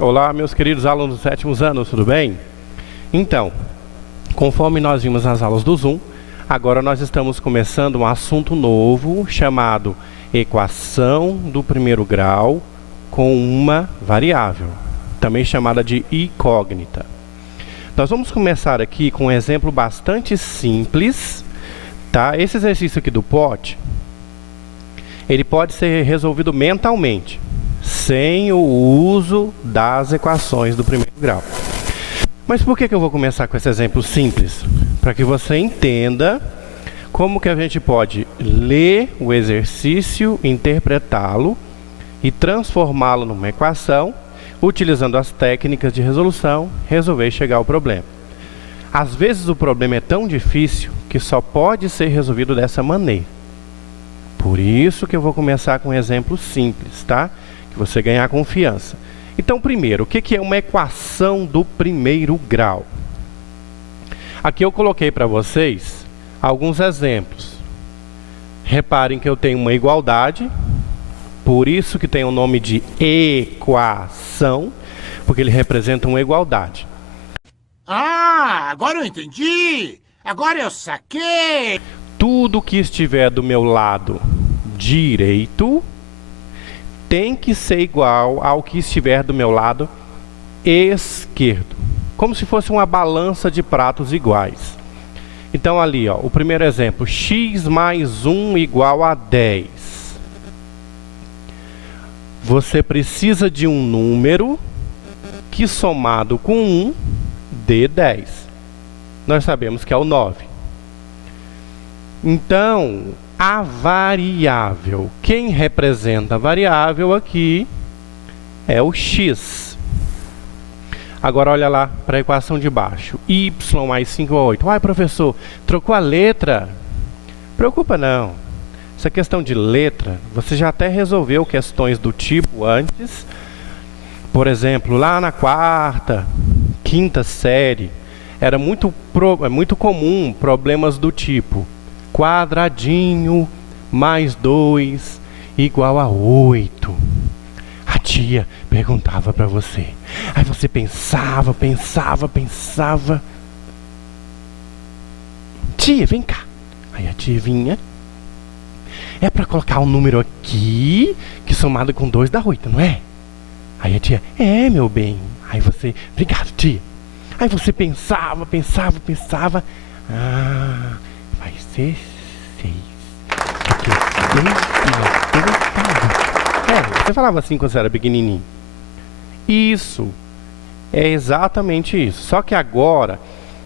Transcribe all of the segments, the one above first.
Olá, meus queridos alunos dos sétimos anos, tudo bem? Então, conforme nós vimos nas aulas do Zoom, agora nós estamos começando um assunto novo chamado equação do primeiro grau com uma variável, também chamada de incógnita. Nós vamos começar aqui com um exemplo bastante simples, tá? Esse exercício aqui do pote, ele pode ser resolvido mentalmente, sem o uso das equações do primeiro grau. Mas por que eu vou começar com esse exemplo simples? Para que você entenda como que a gente pode ler o exercício, interpretá-lo e transformá-lo numa equação, utilizando as técnicas de resolução, resolver e chegar ao problema. Às vezes o problema é tão difícil que só pode ser resolvido dessa maneira. Por isso que eu vou começar com um exemplo simples, tá? Que você ganhar confiança. Então, primeiro, o que é uma equação do primeiro grau? Aqui eu coloquei para vocês alguns exemplos. Reparem que eu tenho uma igualdade, por isso que tem o nome de equação, porque ele representa uma igualdade. Ah, agora eu entendi! Agora eu saquei! Tudo que estiver do meu lado direito tem que ser igual ao que estiver do meu lado esquerdo. Como se fosse uma balança de pratos iguais. Então ali, ó, o primeiro exemplo, x mais 1 igual a 10. Você precisa de um número que somado com 1 dê 10. Nós sabemos que é o 9. Então, a variável, quem representa a variável aqui é o x. Agora olha lá para a equação de baixo, y mais 5 a 8. Uai, professor, trocou a letra? Preocupa não. Essa questão de letra, você já até resolveu questões do tipo antes. Por exemplo, lá na quarta, quinta série, era muito comum problemas do tipo quadradinho mais 2 igual a 8. A tia perguntava para você. Aí você pensava. Tia, vem cá. Aí a tia vinha. É para colocar um número aqui, que somado com 2 dá 8, não é? Aí a tia, é, meu bem. Aí você, obrigado, tia. Aí você pensava. Ah, vai ser 6. Porque 6 mais 2 dá 8. Você falava assim quando você era pequenininho. Isso. É exatamente isso. Só que agora,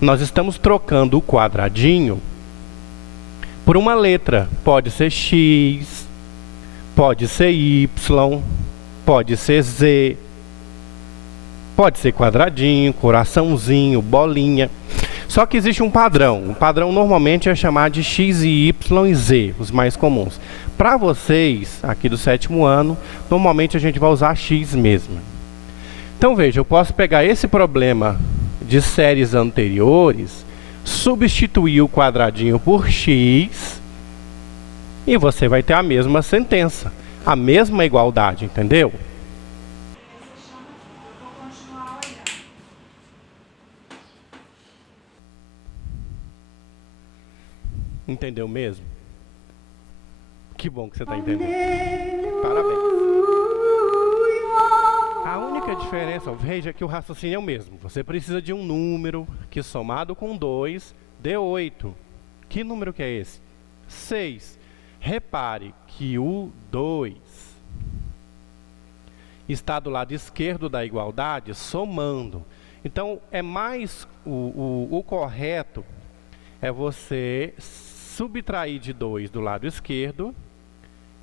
nós estamos trocando o quadradinho por uma letra. Pode ser x, pode ser y, pode ser z, pode ser quadradinho, coraçãozinho, bolinha. Só que existe um padrão. O padrão normalmente é chamado de x, y e z, os mais comuns. Para vocês, aqui do sétimo ano, normalmente a gente vai usar x mesmo. Então veja, eu posso pegar esse problema de séries anteriores, substituir o quadradinho por x, e você vai ter a mesma sentença, a mesma igualdade, entendeu? Entendeu mesmo? Que bom que você está entendendo. Parabéns. A única diferença, veja que o raciocínio é o mesmo. Você precisa de um número que somado com 2 dê 8. Que número que é esse? 6. Repare que o 2 está do lado esquerdo da igualdade somando. Então, é mais o correto é você subtrair de 2 do lado esquerdo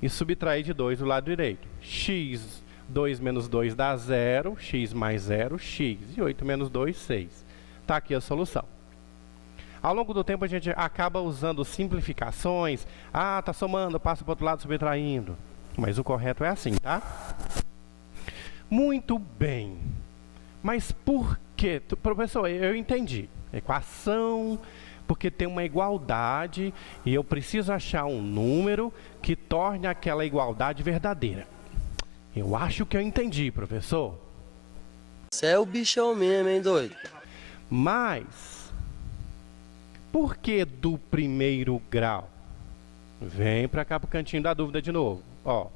e subtrair de 2 do lado direito. X, 2 menos 2 dá 0, x mais 0, x. E 8 menos 2, 6. Está aqui a solução. Ao longo do tempo a gente acaba usando simplificações. Ah, está somando, passa para o outro lado subtraindo. Mas o correto é assim, tá? Muito bem. Mas por quê? Professor, eu entendi. Equação, porque tem uma igualdade e eu preciso achar um número que torne aquela igualdade verdadeira. Eu acho que eu entendi, professor. Você é o bichão mesmo, hein, doido? Mas, por que do primeiro grau? Vem para cá para o cantinho da dúvida de novo. Ó,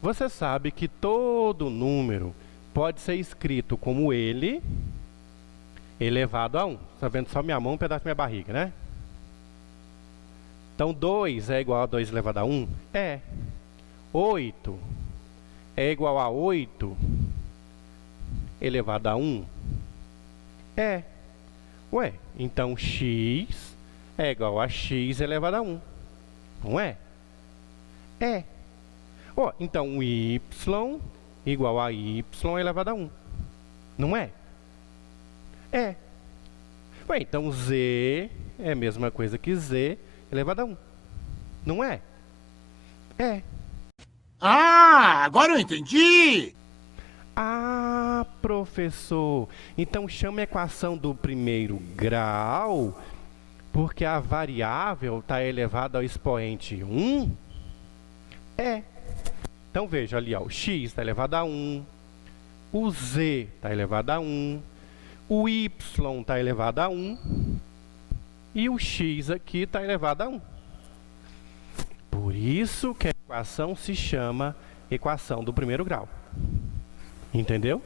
você sabe que todo número pode ser escrito como ele elevado a 1. Está vendo só minha mão e um pedaço da minha barriga, né? Então, 2 é igual a 2 elevado a 1? É. 8 é igual a 8 elevado a 1? É. Ué, então x é igual a x elevado a 1. Não é? É. Oh, então y igual a y elevado a 1. Não é? É. Ué, então z é a mesma coisa que z elevado a 1. Não é? É. Ah, agora eu entendi! Ah, professor, então chama a equação do primeiro grau porque a variável está elevada ao expoente 1? É. Então veja ali, ó, o x está elevado a 1, o z está elevado a 1, o y está elevado a 1 e o x aqui está elevado a 1. Por isso que a equação se chama equação do primeiro grau. Entendeu?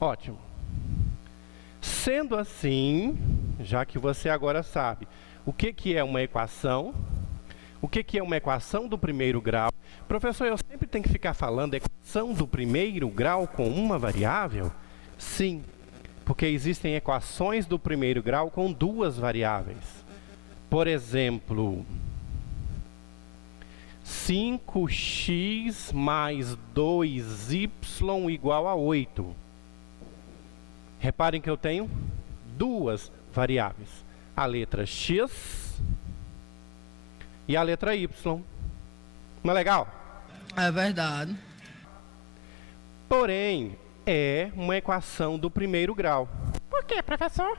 Ótimo. Sendo assim, já que você agora sabe o que é uma equação, o que é uma equação do primeiro grau, professor, eu sempre tenho que ficar falando equação do primeiro grau com uma variável? Sim, porque existem equações do primeiro grau com duas variáveis. Por exemplo, 5x mais 2y igual a 8. Reparem que eu tenho duas variáveis. A letra x e a letra y. Não é legal? É verdade. Porém, é uma equação do primeiro grau. Por quê, professor?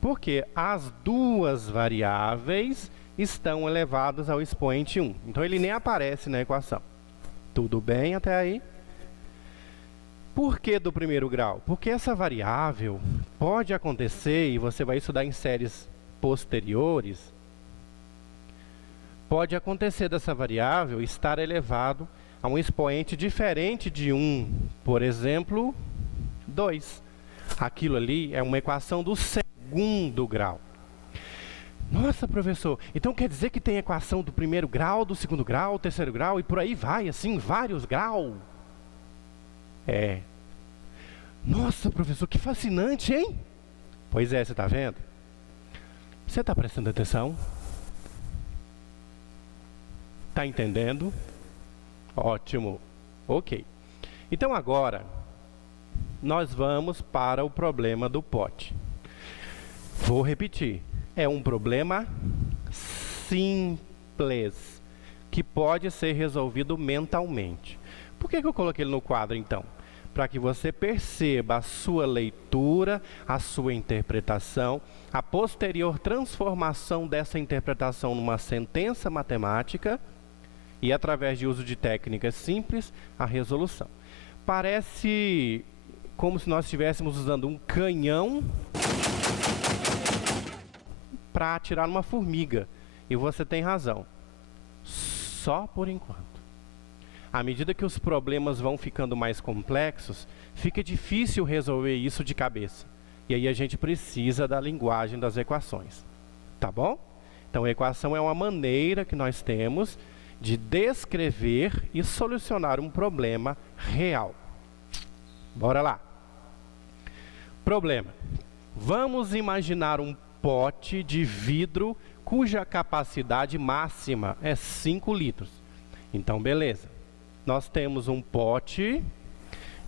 Porque as duas variáveis estão elevadas ao expoente 1. Então, ele nem aparece na equação. Tudo bem até aí? Por que do primeiro grau? Porque essa variável pode acontecer, e você vai estudar em séries posteriores, pode acontecer dessa variável estar elevado a um expoente diferente de 1. Por exemplo, 2. Aquilo ali é uma equação do segundo grau. Nossa, professor, então quer dizer que tem equação do primeiro grau, do segundo grau, terceiro grau e por aí vai, assim, vários graus? É. Nossa, professor, que fascinante, hein? Pois é, você está vendo? Você está prestando atenção? Está entendendo? Ótimo. Ok. Então agora, nós vamos para o problema do pote. Vou repetir. É um problema simples, que pode ser resolvido mentalmente. Por que eu coloquei ele no quadro, então? Para que você perceba a sua leitura, a sua interpretação, a posterior transformação dessa interpretação numa sentença matemática e, através de uso de técnicas simples, a resolução. Parece como se nós estivéssemos usando um canhão para atirar numa formiga. E você tem razão. Só por enquanto. À medida que os problemas vão ficando mais complexos, fica difícil resolver isso de cabeça. E aí a gente precisa da linguagem das equações. Tá bom? Então a equação é uma maneira que nós temos de descrever e solucionar um problema real. Bora lá. Problema. Vamos imaginar um pote de vidro cuja capacidade máxima é 5 litros. Então, beleza. Nós temos um pote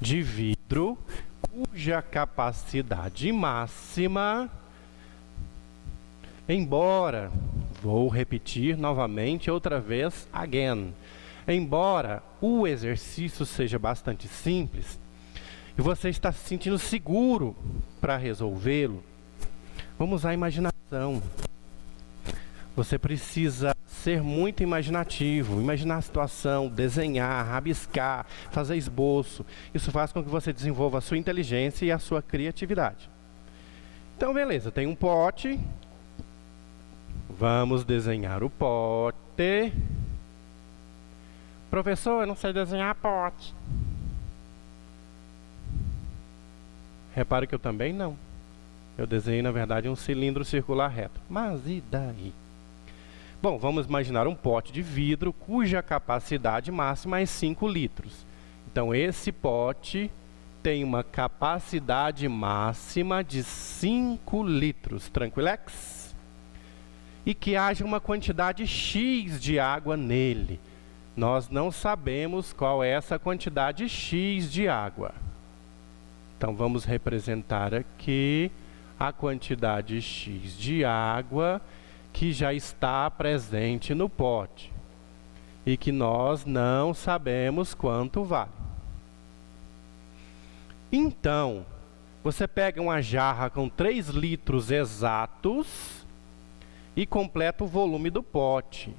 de vidro cuja capacidade máxima, embora, vou repetir novamente, outra vez, again. Embora o exercício seja bastante simples, e você está se sentindo seguro para resolvê-lo, vamos à imaginação. Você precisa ser muito imaginativo, imaginar a situação, desenhar, rabiscar, fazer esboço. Isso faz com que você desenvolva a sua inteligência e a sua criatividade. Então, beleza, tem um pote. Vamos desenhar o pote. Professor, eu não sei desenhar pote. Repare que eu também não. Eu desenhei, na verdade, um cilindro circular reto. Mas e daí? Bom, vamos imaginar um pote de vidro cuja capacidade máxima é 5 litros. Então, esse pote tem uma capacidade máxima de 5 litros. Tranquilex? E que haja uma quantidade X de água nele. Nós não sabemos qual é essa quantidade X de água. Então, vamos representar aqui a quantidade X de água que já está presente no pote e que nós não sabemos quanto vale. Então, você pega uma jarra com 3 litros exatos e completa o volume do pote.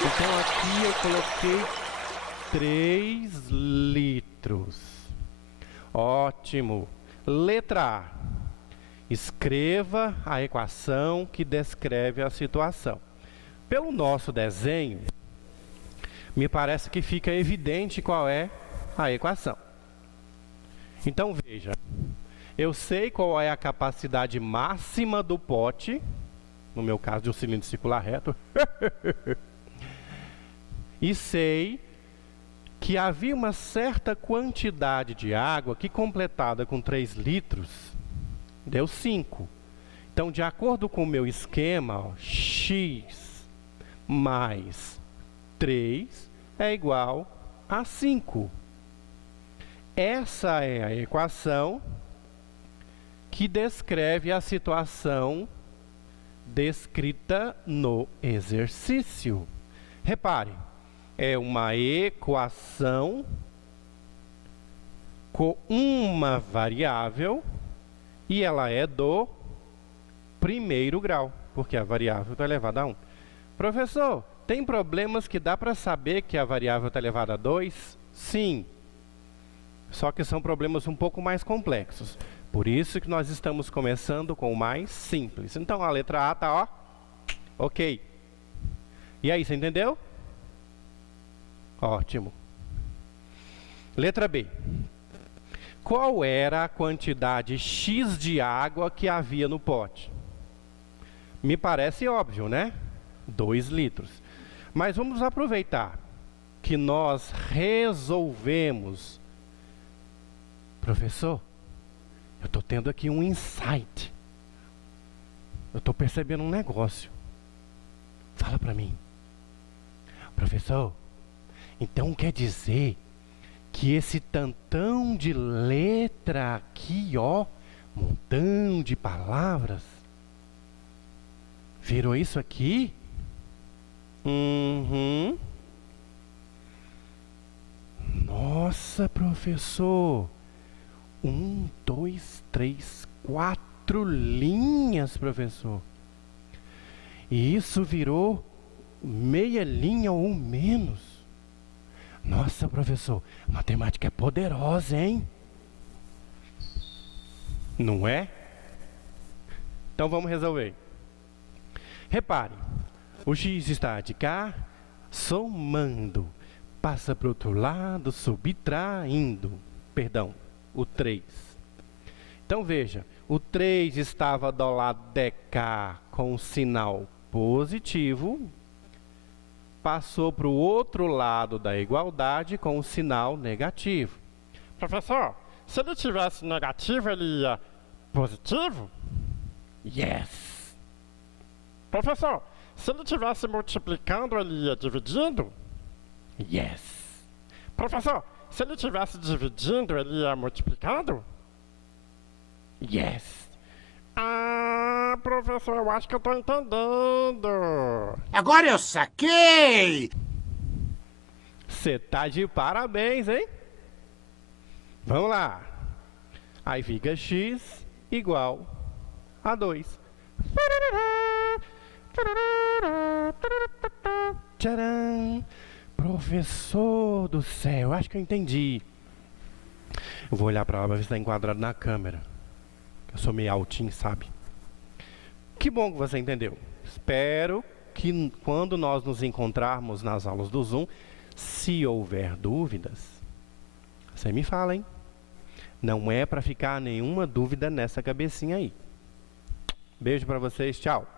Então, aqui eu coloquei 3 litros. Ótimo. Letra A. Escreva a equação que descreve a situação. Pelo nosso desenho, me parece que fica evidente qual é a equação. Então, veja. Eu sei qual é a capacidade máxima do pote, no meu caso de um cilindro circular reto. E sei que havia uma certa quantidade de água que, completada com 3 litros, deu 5. Então, de acordo com o meu esquema, ó, x mais 3 é igual a 5. Essa é a equação que descreve a situação descrita no exercício. Repare, é uma equação com uma variável e ela é do primeiro grau, porque a variável está elevada a 1. Professor, tem problemas que dá para saber que a variável está elevada a 2? Sim. Só que são problemas um pouco mais complexos. Por isso que nós estamos começando com o mais simples. Então, a letra A está, ó, ok. E aí, você entendeu? Ótimo. Letra B. Qual era a quantidade X de água que havia no pote? Me parece óbvio, né? 2 litros. Mas vamos aproveitar que nós resolvemos. Professor, eu estou tendo aqui um insight. Eu estou percebendo um negócio. Fala para mim. Professor, então quer dizer que esse tantão de letra aqui, ó, montão de palavras, virou isso aqui? Nossa, professor. 1, 2, 3, 4 linhas, professor. E isso virou meia linha ou menos. Nossa, professor, a matemática é poderosa, hein? Não é? Então vamos resolver. Repare, o x está de cá, somando. Passa para o outro lado, subtraindo. Perdão, o 3. Então veja, o 3 estava do lado de cá com o sinal positivo, passou para o outro lado da igualdade com o sinal negativo. Professor, se ele tivesse negativo, ele ia positivo? Yes! Professor, se ele tivesse multiplicando, ele ia dividindo? Yes! Professor, se ele estivesse dividindo, ele ia multiplicando? Yes! Ah, professor, eu acho que eu estou entendendo. Agora eu saquei! Você tá de parabéns, hein? Vamos lá. Aí fica x igual a 2. Tcharam! Professor do céu, acho que eu entendi. Eu vou olhar para lá para ver se está enquadrado na câmera. Eu sou meio altinho, sabe? Que bom que você entendeu. Espero que quando nós nos encontrarmos nas aulas do Zoom, se houver dúvidas, você me fala, hein? Não é para ficar nenhuma dúvida nessa cabecinha aí. Beijo para vocês, tchau.